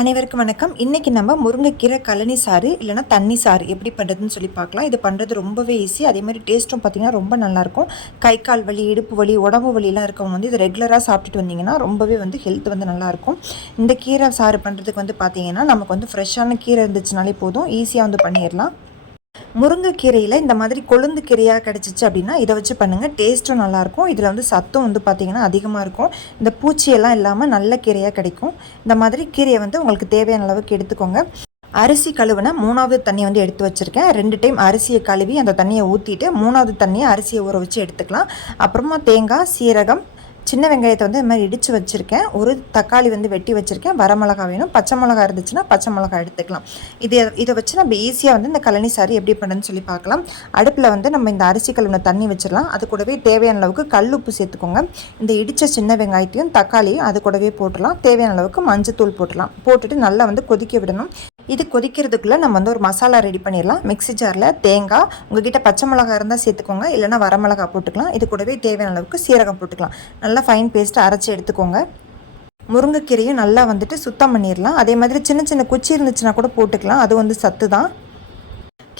அனைவருக்கும் வணக்கம். இன்றைக்கி நம்ம முருங்கைக்கீரை கழனி சாறு இல்லைனா தண்ணி சாறு எப்படி பண்ணுறதுன்னு சொல்லி பார்க்கலாம். இது பண்ணுறது ரொம்பவே ஈஸி அதே மாதிரி டேஸ்ட்டும் பார்த்திங்கன்னா ரொம்ப நல்லாயிருக்கும். கை கால் வலி இடுப்பு வலி உடம்பு வலிலாம் இருக்கவங்க வந்து இது ரெகுலராக சாப்பிட்டுட்டு வந்தீங்கன்னா ரொம்பவே வந்து ஹெல்த் வந்து நல்லாயிருக்கும். இந்த கீரை சாறு பண்ணுறதுக்கு வந்து பார்த்திங்கன்னா நமக்கு வந்து ஃப்ரெஷ்ஷான கீரை இருந்துச்சுனாலே போதும். ஈஸியாக வந்து பண்ணிடலாம். முருங்கைக்கீரையில் இந்த மாதிரி கொழுந்து கீரையாக கிடச்சிச்சு அப்படின்னா இதை வச்சு பண்ணுங்கள் டேஸ்ட்டும் நல்லாயிருக்கும். இதில் வந்து சத்தும் வந்து பார்த்திங்கன்னா அதிகமாக இருக்கும். இந்த பூச்சியெல்லாம் இல்லாமல் நல்ல கீரையாக கிடைக்கும். இந்த மாதிரி கீரையை வந்து உங்களுக்கு தேவையான அளவுக்கு எடுத்துக்கோங்க. அரிசி கழுவுன மூணாவது தண்ணி வந்து எடுத்து வச்சுருக்கேன். ரெண்டு டைம் அரிசியை கழுவி அந்த தண்ணியை ஊற்றிட்டு மூணாவது தண்ணியை அரிசியை ஊற வச்சு எடுத்துக்கலாம். அப்புறமா தேங்காய் சீரகம் சின்ன வெங்காயத்தை வந்து இந்த மாதிரி இடித்து வச்சுருக்கேன். ஒரு தக்காளி வந்து வெட்டி வச்சுருக்கேன். வரமிளகா வேணும். பச்சை மிளகா இருந்துச்சுன்னா பச்சை மிளகா எடுத்துக்கலாம். இது இதை வச்சு நம்ம ஈஸியாக வந்து இந்த கழனி சாரி எப்படி பண்ணுன்னு சொல்லி பார்க்கலாம். அடுப்பில் வந்து நம்ம இந்த அரிசி கழுவின தண்ணி வச்சிடலாம். அது கூடவே தேவையான அளவுக்கு கல் உப்பு சேர்த்துக்கோங்க. இந்த இடித்த சின்ன வெங்காயத்தையும் தக்காளியும் அது கூடவே போட்டுடலாம். தேவையான அளவுக்கு மஞ்சள் தூள் போட்டுடலாம். போட்டுட்டு நல்லா வந்து கொதிக்க விடணும். இது கொதிக்கிறதுக்குள்ளே நம்ம வந்து ஒரு மசாலா ரெடி பண்ணிடலாம். மிக்ஸி ஜாரில் தேங்காய் உங்ககிட்ட பச்சை மிளகா இருந்தால் சேர்த்துக்கோங்க. இல்லைனா வரமிளகா போட்டுக்கலாம். இது கூடவே தேவையான அளவுக்கு சீரகம் போட்டுக்கலாம். நல்லா ஃபைன் பேஸ்ட்டு அரைச்சி எடுத்துக்கோங்க. முருங்கைக்கீரையும் நல்லா வந்துட்டு சுத்தம் பண்ணிடலாம். அதே மாதிரி சின்ன சின்ன குச்சி இருந்துச்சுன்னா கூட போட்டுக்கலாம். அது வந்து சத்து தான்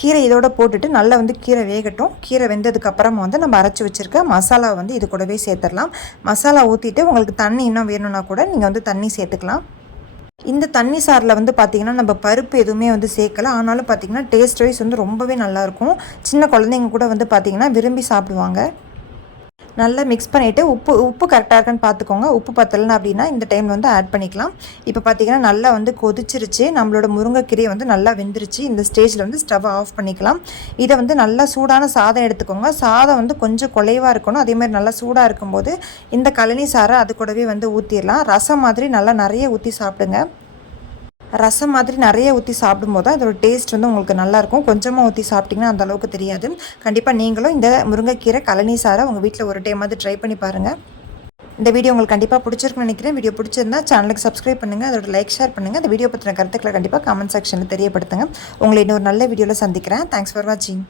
கீரை இதோட போட்டுட்டு நல்லா வந்து கீரை வேகட்டும். கீரை வெந்ததுக்கப்புறமா வந்து நம்ம அரைச்சி வச்சுருக்க மசாலா வந்து இது கூடவே சேர்த்துடலாம். மசாலா ஊற்றிட்டு உங்களுக்கு தண்ணி இன்னும் வேணும்னா கூட நீங்கள் வந்து தண்ணி சேர்த்துக்கலாம். இந்த தண்ணி சாரில் வந்து பார்த்திங்கன்னா நம்ம பருப்பு எதுவுமே வந்து சேர்க்கல ஆனாலும் பார்த்திங்கன்னா டேஸ்ட் வைஸ் வந்து ரொம்பவே நல்லாயிருக்கும் சின்ன குழந்தைங்க கூட வந்து பார்த்திங்கன்னா விரும்பி சாப்பிடுவாங்க. நல்லா மிக்ஸ் பண்ணிவிட்டு உப்பு உப்பு கரெக்டாக இருக்கான்னு பார்த்துக்கோங்க. உப்பு பத்தலைன்னா அப்படின்னா இந்த டைமில் வந்து ஆட் பண்ணிக்கலாம். இப்போ பார்த்தீங்கன்னா நல்லா வந்து கொதிச்சிருச்சு. நம்மளோட முருங்கைக்கீரையை வந்து நல்லா வெந்துருச்சு. இந்த ஸ்டேஜில் வந்து ஸ்டவ் ஆஃப் பண்ணிக்கலாம். இதை வந்து நல்லா சூடான சாதம் எடுத்துக்கோங்க. சாதம் வந்து கொஞ்சம் குலைவாக இருக்கணும். அதே மாதிரி நல்லா சூடாக இருக்கும்போது இந்த கழனி சாரை அது கூடவே வந்து ஊற்றிடலாம் ரசம் மாதிரி நல்லா நிறைய ஊற்றி சாப்பிடுங்க. ரசம் மாதிரி நிறைய ஊற்றி சாப்பிடும்போது தான் அதோட டேஸ்ட் வந்து உங்களுக்கு நல்லாயிருக்கும். கொஞ்சமாக ஊற்றி சாப்பிட்டிங்கன்னா அந்தளவுக்கு தெரியாது. கண்டிப்பாக நீங்களும் இந்த முருங்கைக்கீரை கழனி சாரை உங்கள் வீட்டில் ஒரு டைமாவது ட்ரை பண்ணி பாருங்கள் இந்த வீடியோ உங்களுக்கு கண்டிப்பாக பிடிச்சிருக்குன்னு நினைக்கிறேன். வீடியோ பிடிச்சிருந்தா சேனலுக்கு சப்ஸ்கிரைப் பண்ணுங்கள் அதோட லைக் ஷேர் பண்ணுங்கள் அந்த வீடியோ பற்றின கருத்துக்களை கண்டிப்பாக கமெண்ட் செக்ஷனில் தெரியப்படுத்துங்க. உங்களை இன்னொரு நல்ல வீடியோவில் சந்திக்கிறேன். தேங்க்ஸ் ஃபார் வாட்சிங்